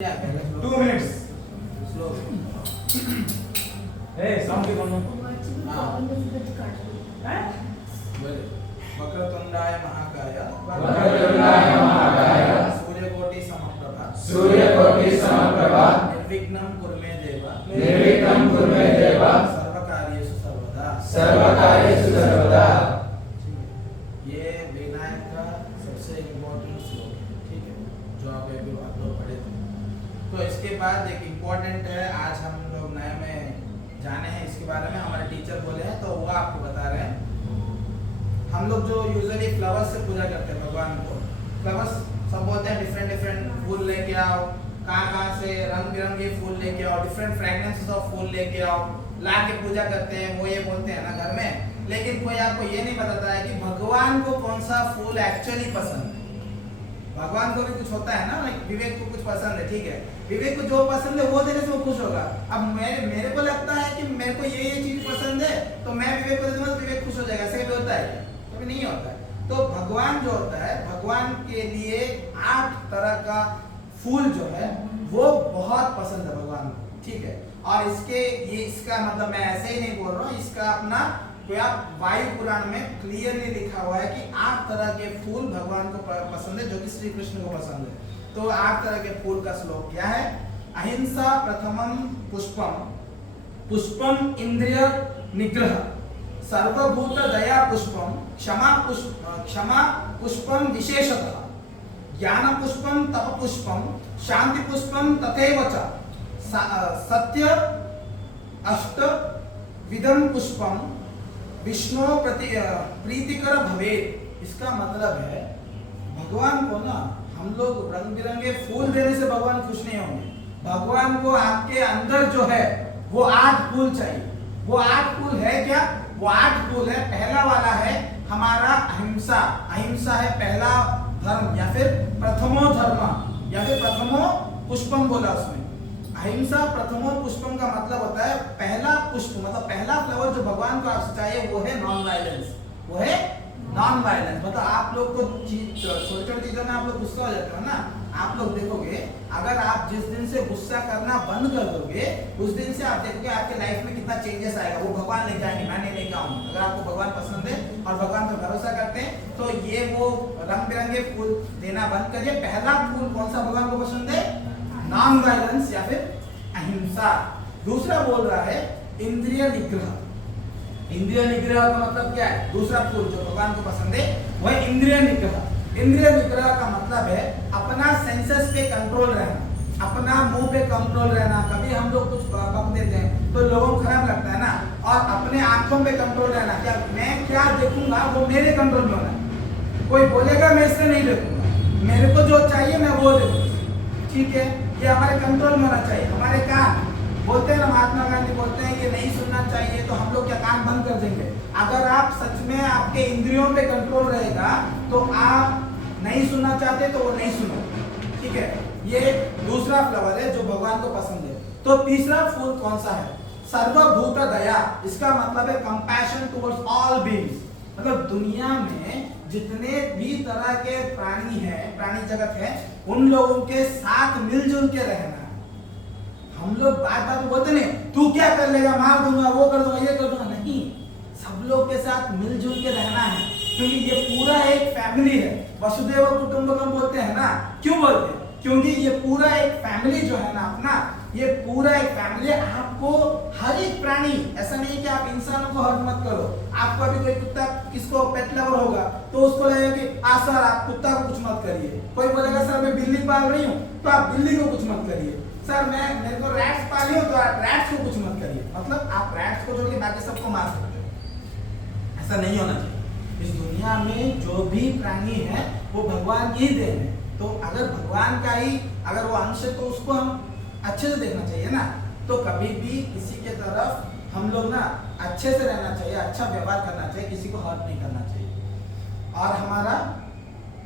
2 minutes. Slow. Hey, sound के कौन? हाँ. वक्रतुंडाय महाकाय. सूर्यकोटि समप्रभा. निर्विघ्नं कुरु मे देव. सर्वकार्येषु सर्वदा. ये विनायक का सबसे इम्पोर्टेंट श्लोक है, ठीक है, जो आप अभी आप लोग पढ़े थे। तो इसके बाद एक इम्पोर्टेंट है, आज हम लोग नए में जाने हैं इसके बारे में, हमारे टीचर बोले हैं तो वो आपको बता रहे हैं। हम लोग जो यूजुअली फ्लावर्स से पूजा करते हैं भगवान को, फ्लावर्स सब बोलते हैं डिफरेंट डिफरेंट फूल लेके आओ, कहाँ से रंग बिरंगे फूल लेके आओ, डिफरेंट फ्रेगनेंसेस ऑफ फूल लेके आओ, ला के पूजा करते हैं, वो ये बोलते हैं ना घर में। लेकिन कोई आपको ये नहीं बताता है कि भगवान को कौन सा फूल एक्चुअली पसंद है। भगवान को भी कुछ होता है ना, विवेक को कुछ पसंद है, ठीक है, विवेक को जो पसंद है वो देने से वो खुश होगा। अब मेरे को लगता है कि मेरे को ये चीज पसंद है तो मैं विवेक को दे दूंगा तो विवेक खुश हो जाएगा, ऐसे भी होता है? कभी नहीं होता है। तो भगवान जो होता है, भगवान के लिए 8 तरह का फूल जो है वो बहुत पसंद है भगवान को, ठीक है। और इसका मतलब मैं ऐसे ही नहीं बोल रहा हूँ, इसका अपना आप वायु पुराण में क्लियरली लिखा हुआ है कि 8 तरह के फूल भगवान को पसंद है, जो कि श्री कृष्ण को पसंद है। तो 8 तरह के फूल का श्लोक क्या है? अहिंसा प्रथमम पुष्पम इंद्रिय निग्रह, सर्वभूत दया पुष्पम, क्षमा पुष्पम विशेषतः, ज्ञान पुष्पम तप पुष्पम, शांति पुष्पम तथैव च, सत्य अष्ट विधम पुष्पम विष्णु प्रीतिकर भवे। इसका मतलब है भगवान को ना हम लोग रंग बिरंगे फूल देने से भगवान खुश नहीं होंगे। भगवान को आपके अंदर जो है वो 8 फूल चाहिए। वो 8 फूल है क्या? वो 8 फूल है। पहला वाला है हमारा अहिंसा। अहिंसा है पहला धर्म, या फिर प्रथमो धर्म, या फिर प्रथमो पुष्पम बोला उसमें। अहिंसा प्रथमो पुष्पम का मतलब होता है पहला पुष्प, मतलब पहला फ्लावर जो भगवान को आपसे चाहिए वो है नॉन वायलेंस। वो है नॉन वायलेंस। मतलब आप लोग को छोटी छोटी चीजों में आप लोग गुस्सा हो जाते हो ना, आप लोग देखोगे अगर आप जिस दिन से गुस्सा करना बंद कर दोगे उस दिन से आप देखोगे आपके लाइफ में कितना चेंजेस आएगा। वो भगवान लेके आएंगे, मैं नहीं लेके आऊंगा। अगर आपको भगवान पसंद है और भगवान पर भरोसा करते हैं तो ये वो रंग बिरंगे फूल देना बंद करिए। पहला फूल कौन सा भगवान को पसंद है? नॉन वायलेंस या फिर अहिंसा। दूसरा बोल रहा है इंद्रिय निग्रह। इंद्रिय निग्रह का मतलब क्या है? दूसरा फूल जो भगवान को पसंद है वह इंद्रिय निग्रह। इंद्रिय निग्रह का मतलब है अपना सेंसेस पे कंट्रोल रहना, अपना मुंह पे कंट्रोल रहना। कभी हम लोग कुछ बक देते हैं तो लोगों को खराब लगता है ना, और अपने आंखों पे कंट्रोल रहना। क्या मैं क्या देखूंगा वो मेरे कंट्रोल में होना है। कोई बोलेगा मैं इससे नहीं देखूंगा, मेरे को जो चाहिए मैं वो देखूंगा, ठीक है। ये हमारे कंट्रोल में होना चाहिए। हमारे कान बोलते हैं ना, महात्मा गांधी बोलते हैं ये नहीं सुनना चाहिए, तो हम लोग क्या कान बंद कर देंगे? अगर आप सच में आपके इंद्रियों पे कंट्रोल रहेगा तो आप नहीं सुनना चाहते तो वो नहीं सुनो, ठीक है। ये दूसरा फ्लावर है जो भगवान को पसंद है। तो तीसरा फूल कौन सा है? सर्वभूत दया। इसका मतलब है कंपैशन टुवर्ड्स ऑल बीइंग्स। मतलब दुनिया में जितने भी तरह के प्राणी हैं, प्राणी जगत है, उन लोगों के साथ मिलजुल के रहना। हम लोग बात बात में बोलते नहीं तू क्या कर लेगा, मार दूंगा, वो कर दूंगा, ये कर दूंगा, नहीं। सब लोग के साथ मिलजुल के रहना है, क्योंकि ये पूरा एक फैमिली है। वसुदेव कुटुंबकम बोलते हैं ना, क्यों बोलते हैं? क्योंकि ये पूरा एक फैमिली जो है ना अपना, ये पूरा एक फैमिली। आपको हर एक प्राणी, ऐसा नहीं कि आप इंसानों को हर्ट मत करो। आपको अभी कोई कुत्ता, किसको पेट लवर होगा तो उसको लगेगा कि सर आप कुत्ता को कुछ मत करिए। कोई बोलेगा सर मैं बिल्ली पाल रही हूँ तो आप बिल्ली को कुछ मत करिए। सर मेरे को रैट्स पाली हो तो आप रैट्स को कुछ मत करिए। मतलब आप रैट्स को छोड़ के बाकी सबको मार सकते हो, ऐसा नहीं होना चाहिए। इस दुनिया में जो भी प्राणी है वो भगवान की ही देन है। तो अगर भगवान का ही अगर वो अंश है तो उसको हम अच्छे से देखना चाहिए ना। तो कभी भी किसी के तरफ हम लोग ना अच्छे से रहना चाहिए, अच्छा व्यवहार करना चाहिए, किसी को हर्ट नहीं करना चाहिए। और हमारा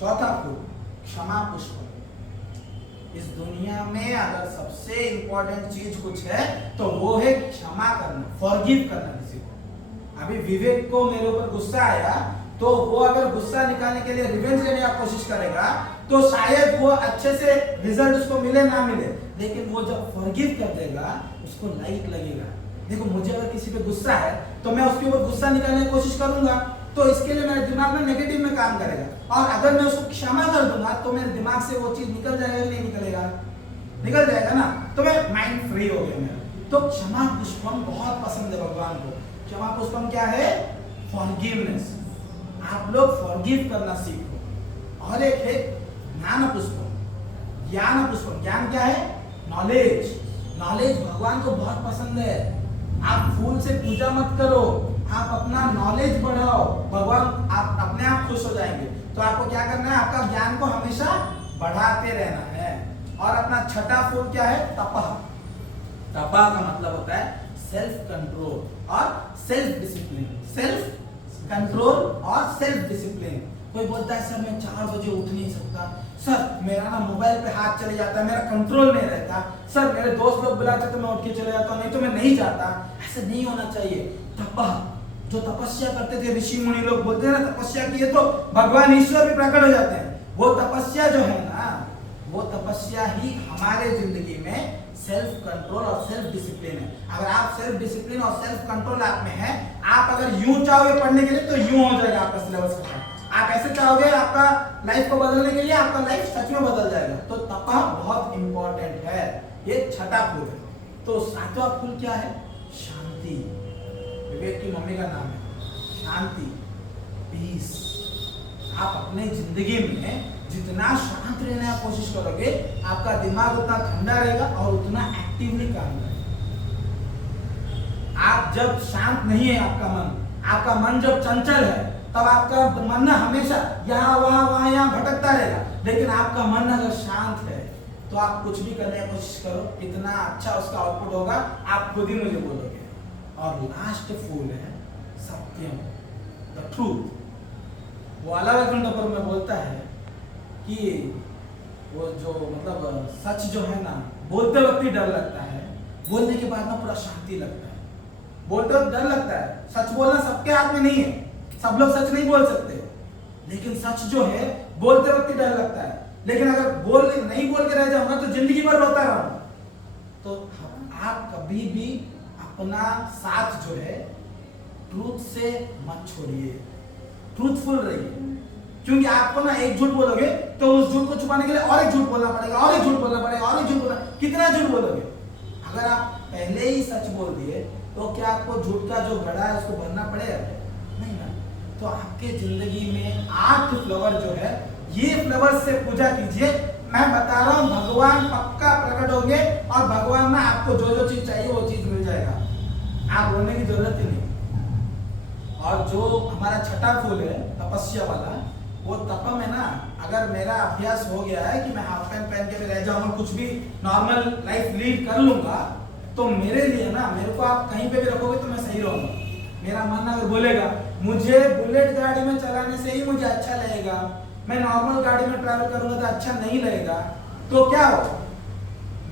चौथा फूल क्षमा पुष्प। इस दुनिया में अगर सबसे इंपॉर्टेंट चीज कुछ है तो वो है क्षमा करना, फॉरगिव करना किसी को। अभी विवेक को मेरे ऊपर गुस्सा आया तो वो अगर गुस्सा निकालने के लिए रिवेंज लेने की कोशिश करेगा तो शायद वो अच्छे से रिजल्ट उसको मिले ना मिले, लेकिन वो जब फॉरगिव कर देगा उसको लाइट लगेगा। देखो मुझे अगर किसी पे गुस्सा है तो मैं उसके ऊपर गुस्सा निकालने की कोशिश करूंगा, तो इसके लिए मेरे दिमाग में नेगेटिव में काम करेगा। और अगर मैं उसको क्षमा कर दूंगा तो मेरे दिमाग से वो चीज निकल जाएगा, नहीं निकलेगा? निकल जाएगा ना, तो मैं माइंड फ्री हो गया मेरा। तो क्षमा पुष्पम बहुत पसंद है भगवान को। क्षमा पुष्पम क्या है? फॉरगिवनेस। आप लोग फॉरगिव करना सीखो। और एक है ज्ञान पुष्पम। ज्ञान पुष्पम, ज्ञान क्या है? नॉलेज। नॉलेज भगवान को बहुत पसंद है। आप फूल से पूजा मत करो, आप अपना नॉलेज बढ़ाओ, भगवान आप अपने आप खुश हो जाएंगे। तो आपको क्या करना है? आपका ज्ञान को हमेशा बढ़ाते रहना है। और अपना छठा फूल क्या है? तपह। तपह का मतलब होता है सेल्फ कंट्रोल और सेल्फ डिसिप्लिन। सेल्फ कंट्रोल और सेल्फ डिसिप्लिन। कोई बोलता है सर मैं 4 बजे उठ नहीं सकता, सर मेरा ना मोबाइल पे हाथ चले जाता है, मेरा कंट्रोल नहीं रहता, सर मेरे दोस्त लोग बुलाते तो मैं उठ के चले जाता हूँ, नहीं तो मैं नहीं जाता। ऐसा नहीं होना चाहिए। तपह, जो तपस्या करते थे ऋषि मुनि लोग, बोलते हैं ना तपस्या किए तो भगवान ईश्वर भी प्रकट हो जाते हैं। वो तपस्या जो है ना, वो तपस्या ही हमारे जिंदगी में सेल्फ कंट्रोल और सेल्फ डिसिप्लिन है। अगर आप सेल्फ डिसिप्लिन और सेल्फ कंट्रोल आप में है, आप अगर यूं चाहोगे पढ़ने के लिए तो यूं हो जाएगा आपका सिलेबस खत्म। आप ऐसे चाहोगे आपका लाइफ को बदलने के लिए, आपका लाइफ सच में बदल जाएगा। तो तपह बहुत इंपॉर्टेंट है। ये छठा फूल है। तो सातवां फूल क्या है? शांति। विवेक की मम्मी का नाम है शांति, पीस। आप अपने जिंदगी में जितना शांत रहने की कोशिश करोगे, आपका दिमाग उतना ठंडा रहेगा और उतना एक्टिवली काम करेगा। आप जब शांत नहीं है आपका मन जब चंचल है, तब आपका मन ना हमेशा यहाँ वहां यहाँ भटकता रहेगा। लेकिन आपका मन अगर शांत है तो आप कुछ भी करने की कोशिश करो, इतना अच्छा उसका आउटपुट होगा, आप खुद ही मुझे बोलोगे। और लास्ट फूल है सत्यम, द ट्रूथ। वो अलग अलग में बोलता है कि वो जो मतलब सच जो है ना, बोलते वक्त ही डर लगता है, बोलने के बाद ना पूरा शांति लगता है। बोलते वक्त डर लगता है, सच बोलना सबके हाथ में नहीं है, सब लोग सच नहीं बोल सकते। लेकिन सच जो है बोलते वक्त ही डर लगता है। लेकिन अगर नहीं बोल के रह जाऊंगा तो जिंदगी भर रोता रहूंगा। तो आप कभी भी अपना साथ जो है ट्रूथ से मत छोड़िए, ट्रूथफुल रहिए। क्योंकि आपको ना एक झूठ बोलोगे तो उस झूठ को छुपाने के लिए और एक झूठ बोलना पड़ेगा, और एक झूठ बोलना पड़ेगा, और एक झूठ बोलना। कितना झूठ बोलोगे? अगर आप पहले ही सच बोल दिए तो क्या आपको झूठ का जो घड़ा है उसको भरना पड़ेगा? नहीं ना। तो आपके जिंदगी में 8 फ्लावर जो है, ये फ्लावर से पूजा कीजिए। मैं बता रहा हूँ भगवान पक्का प्रकट होंगे और भगवान ना आपको जो जो चीज चाहिए वो चीज मिल जाएगा। आप रोने की जरूरत ही नहीं। और जो हमारा छठा फूल है तपस्या वाला, वो तप में ना, अगर मेरा अभ्यास हो गया है कि मैं हाफ पैंट पहन के भी रह जाऊंगा, कुछ भी नॉर्मल लाइफ लीड कर लूंगा, तो मेरे लिए ना, मेरे को आप कहीं पे भी रखोगे तो मैं सही रहूंगा। मेरा मन अगर बोलेगा मुझे बुलेट गाड़ी में चलाने से ही मुझे अच्छा लगेगा, मैं नॉर्मल गाड़ी में ट्रैवल करूंगा तो अच्छा नहीं लगेगा, तो क्या होगा?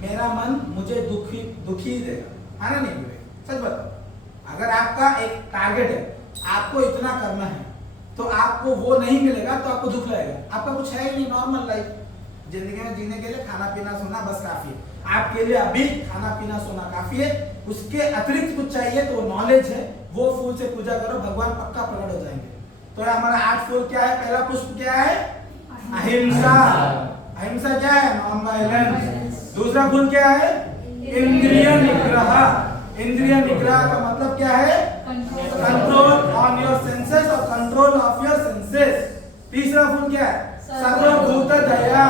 मेरा मन मुझे दुखी ही देगा, है ना? नहीं बोलेगा। सच बताओ, अगर आपका एक टारगेट है, आपको इतना करना है, तो आपको वो नहीं मिलेगा तो आपको दुख लगेगा। आपका कुछ है ही नहीं, नॉर्मल लाइफ जिंदगी में जीने के लिए खाना पीना सोना बस काफी है। आपके लिए अभी खाना पीना सोना काफी है, उसके अतिरिक्त कुछ चाहिए तो नॉलेज है, वो फूल से पूजा करो, भगवान पक्का प्रकट हो जाएंगे। तो हमारा 8 फूल क्या है? पहला पुष्प क्या है? अहिंसा। अहिंसा क्या है? Non violence. दूसरा फूल क्या है? इंद्रिय निग्रह। इंद्रिय निग्रह का मतलब क्या है? कंट्रोल ऑन योर सेंसेस और कंट्रोल ऑफ योर सेंसेस। तीसरा फूल क्या है? सर्वभूत दया।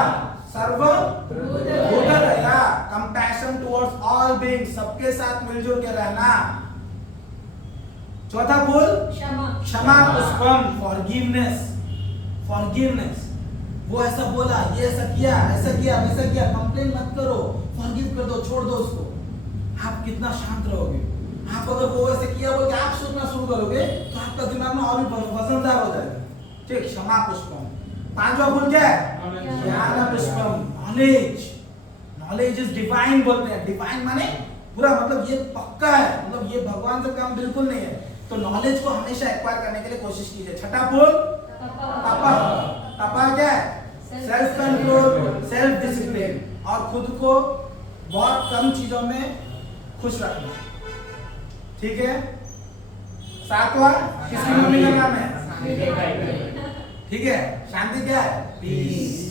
सर्वभूत दया, कंपैशन टुवर्ड्स ऑल बीइंग्स, सबके साथ मिलजुल के रहना। चौथा फूल क्षमा पुष्पम, फॉरगिवनेस। फॉरगिवनेस, वो ऐसा बोला, ये ऐसा किया, वैसा किया, कंप्लेन मत करो, फॉरगिव कर दो, छोड़ दो उसको। आप कितना शांत रहोगे। आप अगर वो ऐसे किया बोल के आप सोचना शुरू करोगे तो आपका दिमाग में और भी वजनदार हो जाएगा। ठीक, क्षमा पुष्पम। पांचवा फूल क्या है? ज्ञान पुष्पम, नॉलेज। नॉलेज इज डिवाइन बोलते हैं। डिवाइन माने पूरा, मतलब ये पक्का है, मतलब ये भगवान से काम बिल्कुल नहीं है। तो नॉलेज को हमेशा एक्वायर करने के लिए कोशिश कीजिए। छठा फूल तपा। तपा क्या है? सेल्फ कंट्रोल, सेल्फ डिसिप्लिन, और खुद को बहुत कम चीजों में खुश रखना। ठीक है। सातवां, किसकी मम्मी का नाम है? ठीक है। शांति क्या है? पीस।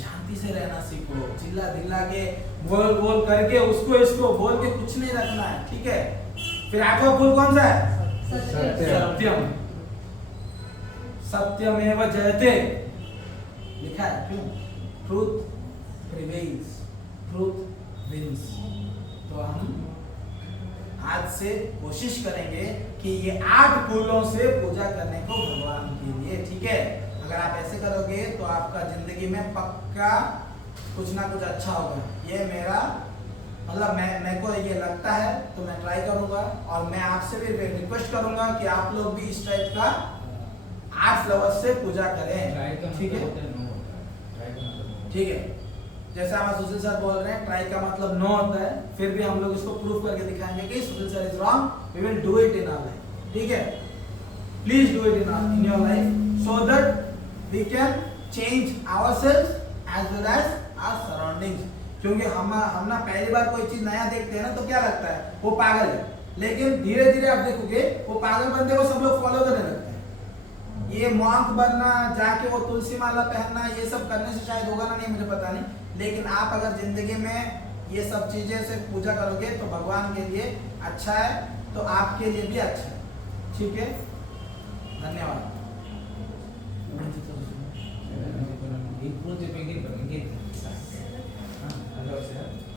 शांति से रहना सीखो। चिल्ला दिल्ला के बोल बोल करके उसको इसको बोल के कुछ नहीं रखना है। ठीक है। फिर आठवां फूल कौन सा है? सत्यम। सत्यमेव जयते लिखा है। क्यों? Truth prevails, truth wins. तो हम आज से कोशिश करेंगे कि ये 8 फूलों से पूजा करने को भगवान के लिए। ठीक है। अगर आप ऐसे करोगे तो आपका जिंदगी में पक्का कुछ ना कुछ अच्छा होगा। ये मेरा मतलब मेरे को ये लगता है, तो मैं ट्राई करूंगा। और मैं आपसे भी रिक्वेस्ट करूंगा कि आप लोग भी इस टाइप का 8 फ्लावर्स से पूजा करें। ठीक है। ठीक है। जैसे हमारे सुशील सर बोल रहे हैं ट्राई का मतलब नो होता है, फिर भी हम लोग इसको प्रूफ करके दिखाएंगे कि Sushil sir is wrong, we will do it in our life. ठीक है। Please do it in your life so that we can change ourselves as well as our surroundings. क्योंकि हम ना पहली बार कोई चीज नया देखते हैं ना तो क्या लगता है वो पागल है, लेकिन धीरे धीरे आप देखोगे वो पागल बंदे को सब लोग फॉलो करने लगते हैं। ये मॉन्क बनना, जाके वो तुलसी माला पहनना, ये सब करने से शायद होगा ना, नहीं मुझे पता नहीं, लेकिन आप अगर जिंदगी में ये सब चीजें से पूजा करोगे तो भगवान के लिए अच्छा है, तो आपके लिए भी अच्छा है। ठीक है। धन्यवाद।